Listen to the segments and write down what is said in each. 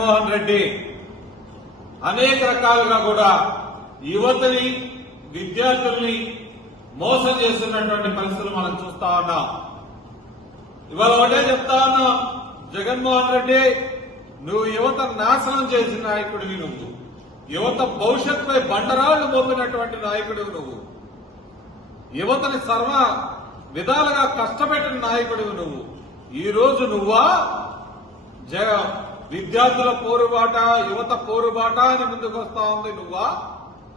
జగన్మోహన్ రెడ్డి అనేక రకాలుగా కూడా యువతని విద్యార్థుల్ని మోసం చేస్తున్నటువంటి పరిస్థితులు మనం చూస్తా ఉన్నాం. ఇవాళ ఒకటే చెప్తా ఉన్నాం, జగన్మోహన్ రెడ్డి నువ్వు యువత నాశనం చేసిన నాయకుడివి, నువ్వు యువత భవిష్యత్తుపై బండరాళ్లు మోపినటువంటి నాయకుడివి, నువ్వు యువతని సర్వ విధాలుగా కష్టపెట్టిన నాయకుడివి నువ్వు. ఈ రోజు నువ్వా విద్యార్థుల పోరుబాట, యువత పోరుబాట అని ముందుకు వస్తా ఉంది నువ్వా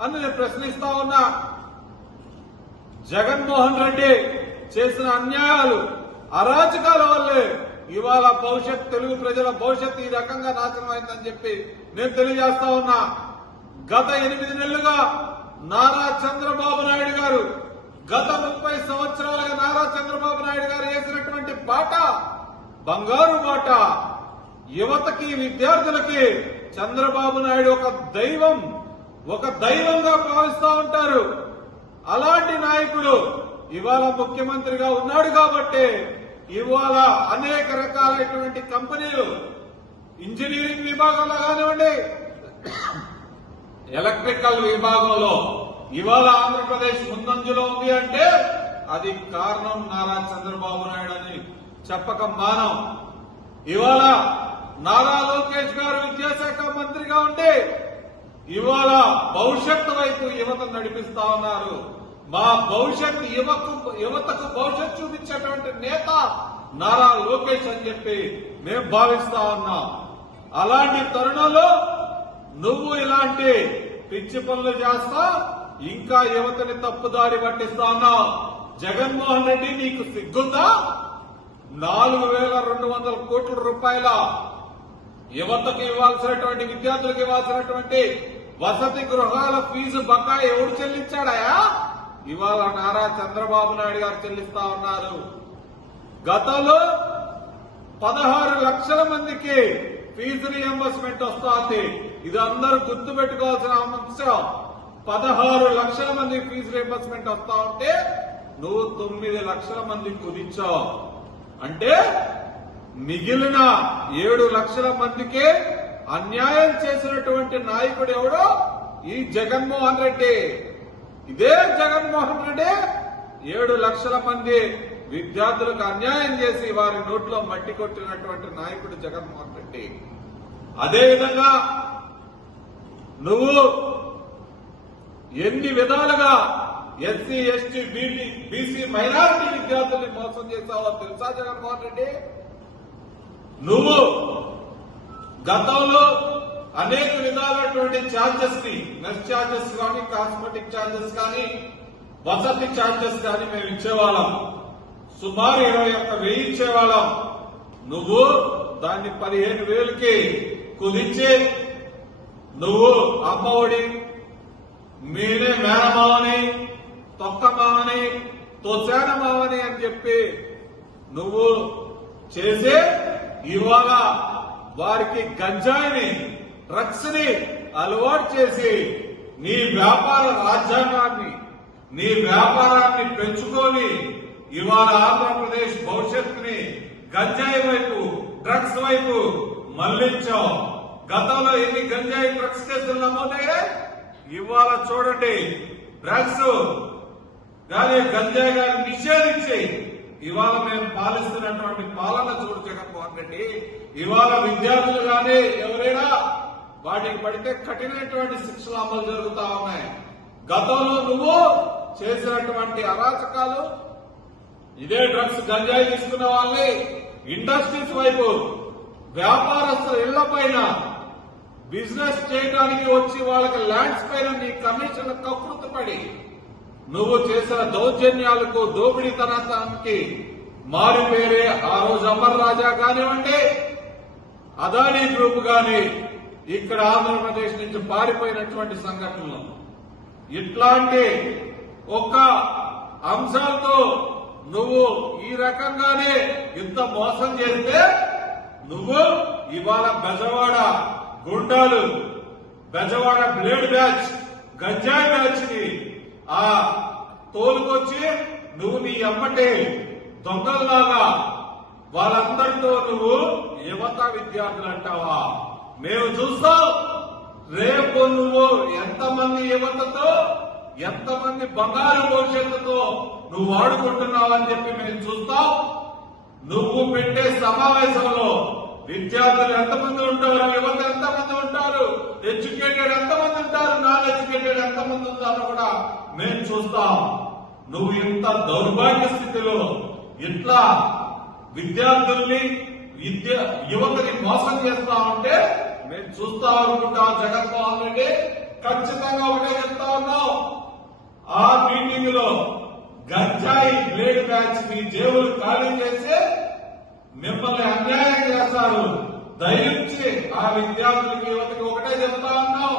అని నేను ప్రశ్నిస్తా ఉన్నా. జగన్మోహన్ రెడ్డి చేసిన అన్యాయాలు, అరాచకాల వల్లే ఇవాళ తెలుగు ప్రజల భవిష్యత్తు ఈ రకంగా నాశనం అయిందని చెప్పి నేను తెలియజేస్తా ఉన్నా. గత 8 నెలలుగా నారా చంద్రబాబు నాయుడు గారు, గత 30 సంవత్సరాలుగా నారా చంద్రబాబు నాయుడు గారు వేసినటువంటి బాట బంగారు బాట. యువతకి, విద్యార్థులకి చంద్రబాబు నాయుడు ఒక దైవంగా భావిస్తా ఉంటారు. అలాంటి నాయకుడు ఇవాళ ముఖ్యమంత్రిగా ఉన్నాడు కాబట్టి ఇవాళ అనేక రకాలైనటువంటి కంపెనీలు ఇంజనీరింగ్ విభాగంలో కానివ్వండి, ఎలక్ట్రికల్ విభాగంలో ఇవాళ ఆంధ్రప్రదేశ్ ముందంజలో ఉంది అంటే అది కారణం నారా చంద్రబాబు నాయుడు అని చెప్పక మానం. ఇవాళ నారా లోకేష్ గారు విద్యాశాఖ మంత్రిగా ఉంటే ఇవాళ భవిష్యత్తు వైపు యువత నడిపిస్తా ఉన్నారు. మా భవిష్యత్తు యువతకు భవిష్యత్తు చూపించేటువంటి నేత నారా లోకేష్ అని చెప్పి మేము భావిస్తా ఉన్నాం. అలాంటి తరుణంలో నువ్వు ఇలాంటి పిచ్చి పనులు చేస్తా ఇంకా యువతని తప్పుదారి పట్టిస్తా ఉన్నావు. జగన్మోహన్ రెడ్డి నీకు సిగ్గుందా? 4,200 కోట్ల రూపాయల యువతకు ఇవ్వాల్సినటువంటి, విద్యార్థులకు ఇవ్వాల్సినటువంటి వసతి గృహాల ఫీజు బకాయి ఎవరు చెల్లించాడాయా? ఇవాళ నారా చంద్రబాబు నాయుడు గారు చెల్లిస్తా ఉన్నారు. గతంలో 16 లక్షల మందికి ఫీజు రీఎంబర్స్మెంట్ వస్తోంది. ఇది అందరూ గుర్తుపెట్టుకోవాల్సిన అంశం. 16 లక్షల మంది ఫీజు రీఎంబర్స్మెంట్ వస్తా ఉంటే నువ్వు 9 లక్షల మంది కుదించావు. అంటే మిగిలిన 7 లక్షల మందికి అన్యాయం చేసినటువంటి నాయకుడు ఎవడో ఈ జగన్మోహన్ రెడ్డి. ఇదే జగన్మోహన్ రెడ్డి 7 లక్షల మంది విద్యార్థులకు అన్యాయం చేసి వారి నోట్లో మట్టి కొట్టినటువంటి నాయకుడు జగన్మోహన్ రెడ్డి. అదేవిధంగా నువ్వు ఎన్ని విధాలుగా ఎస్సీ, ఎస్టీ, బీసీ, మైనారిటీ విద్యార్థుల్ని మోసం చేశావో తెలుసా జగన్మోహన్ రెడ్డి? నువ్వు గతంలో అనేక విధాలైనటువంటి ఛార్జెస్ ని, మెస్ ఛార్జెస్ కానీ, కాస్మెటిక్ ఛార్జెస్ కానీ, వసతి ఛార్జెస్ కానీ మేము ఇచ్చేవాళ్ళం. సుమారు 21,000 ఇచ్చేవాళ్ళం. నువ్వు దాన్ని 15,000కి కుదించి నువ్వు అమ్మఒడి, మీరే మేనమావని, తొక్కమావని, తొశానమావని అని చెప్పి నువ్వు చేసే ఇవాళ వారికి గంజాయిని, డ్రగ్స్ ని అలవాటు చేసి నీ వ్యాపార రాజ్యాంగాన్ని, నీ వ్యాపారాన్ని పెంచుకొని ఇవాళ ఆంధ్రప్రదేశ్ భవిష్యత్తుని గంజాయి వైపు, డ్రగ్స్ వైపు మళ్లించావు. గతంలో ఎన్ని గంజాయి, డ్రగ్స్ కేసులు నమోదయ్యాయి? ఇవాళ చూడండి, డ్రగ్స్ కానీ గంజాయి గాని నిషేధించి ఇవాళ మేము పాలిస్తున్నటువంటి పాలన చూడు జగన్మోహన్ రెడ్డి. ఇవాళ విద్యార్థులు కానీ ఎవరైనా వాటికి పడితే కఠినటువంటి శిక్షలు అమలు జరుగుతా ఉన్నాయి. గతంలో నువ్వు చేసినటువంటి అరాచకాలు, ఇదే డ్రగ్స్, గంజాయి తీసుకున్న వాళ్ళని ఇండస్ట్రీస్ వైపు, వ్యాపారస్తుల ఇళ్ల పైన బిజినెస్ చేయడానికి వచ్చి వాళ్ళకి ల్యాండ్స్ పైన నీ కమిషన్ల కకృతి పడి నువ్వు చేసిన దౌర్జన్యాలకు, దోపిడీతనానికి మారిపేరే ఆ రోజు అమర్ రాజా కానివ్వండి, అదానీ గ్రూప్ గాని ఇక్కడ ఆంధ్రప్రదేశ్ నుంచి పారిపోయినటువంటి సంఘటనలు, ఇట్లాంటి ఒక్క అంశాలతో నువ్వు ఈ రకంగానే ఇంత మోసం చేస్తే నువ్వు ఇవాళ బెజవాడ గుండాలు, బెజవాడ బ్లేడ్ బ్యాచ్, గంజాయి బ్యాచ్ ని ఆ తోలుకొచ్చి నువ్వు నీ అమ్మటే దొంగల్లాగా వాళ్ళందరితో నువ్వు యువత, విద్యార్థులు అంటావా? మేము చూస్తాం. రేపు నువ్వు ఎంతమంది యువతతో ఎంతమంది బంగారు భవిష్యత్తుతో నువ్వు వాడుకుంటున్నావని చెప్పి మేము చూస్తాం. నువ్వు పెట్టే సమావేశంలో విద్యార్థులు ఎంతమంది ఉంటారు, యువత ఎంతమంది ఉంటారు, ఎడ్యుకేటెడ్ ఎంతమంది ఉంటారు, నాన్ ఎడ్యుకేటెడ్ ఎంతమంది ఉంటారో కూడా మేము చూస్తాం. నువ్వు ఇంత దౌర్భాగ్య స్థితిలో ఇట్లా విద్యార్థుల్ని యువతని మోసం చేస్తా ఉంటే మేము చూస్తా అనుకుంటాం. జగన్మోహన్ రెడ్డి ఖచ్చితంగా ఒకటే చెప్తా ఉన్నాం. ఆ మీటింగ్ లో గంజాయి బ్లేడ్ బ్యాచ్ మీ జేబులు ఖాళీ చేసి మిమ్మల్ని అన్యాయం చేస్తారు. దయించి ఆ విద్యార్థులకి యువతకి ఒకటే చెప్తా ఉన్నాం.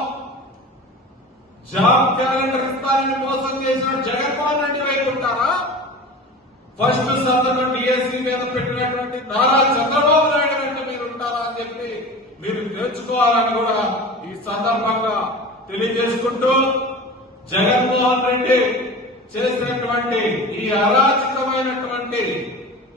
జాబ్ క్యాలెండర్ ఇస్తారని మోసం చేసిన జగన్మోహన్ రెడ్డి వైపు ఉంటారా? ఫస్ట్ సంతకం డిఎస్సీ మీద పెట్టినటువంటి నారా చంద్రబాబు నాయుడు వెంట మీరు ఉంటారా అని చెప్పి మీరు నేర్చుకోవాలని కూడా ఈ సందర్భంగా తెలియజేసుకుంటూ, జగన్మోహన్ రెడ్డి చేసినటువంటి ఈ అరాచకమైనటువంటి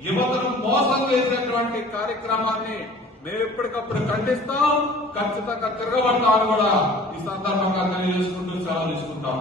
యువతను మోసం చేసేటువంటి కార్యక్రమాన్ని మేము ఎప్పటికప్పుడు ఖండిస్తాం. ఖచ్చితంగా తిరగబడతామని కూడా ఈ సందర్భంగా తెలియజేసుకుంటూ సెలవు తీసుకుంటాం.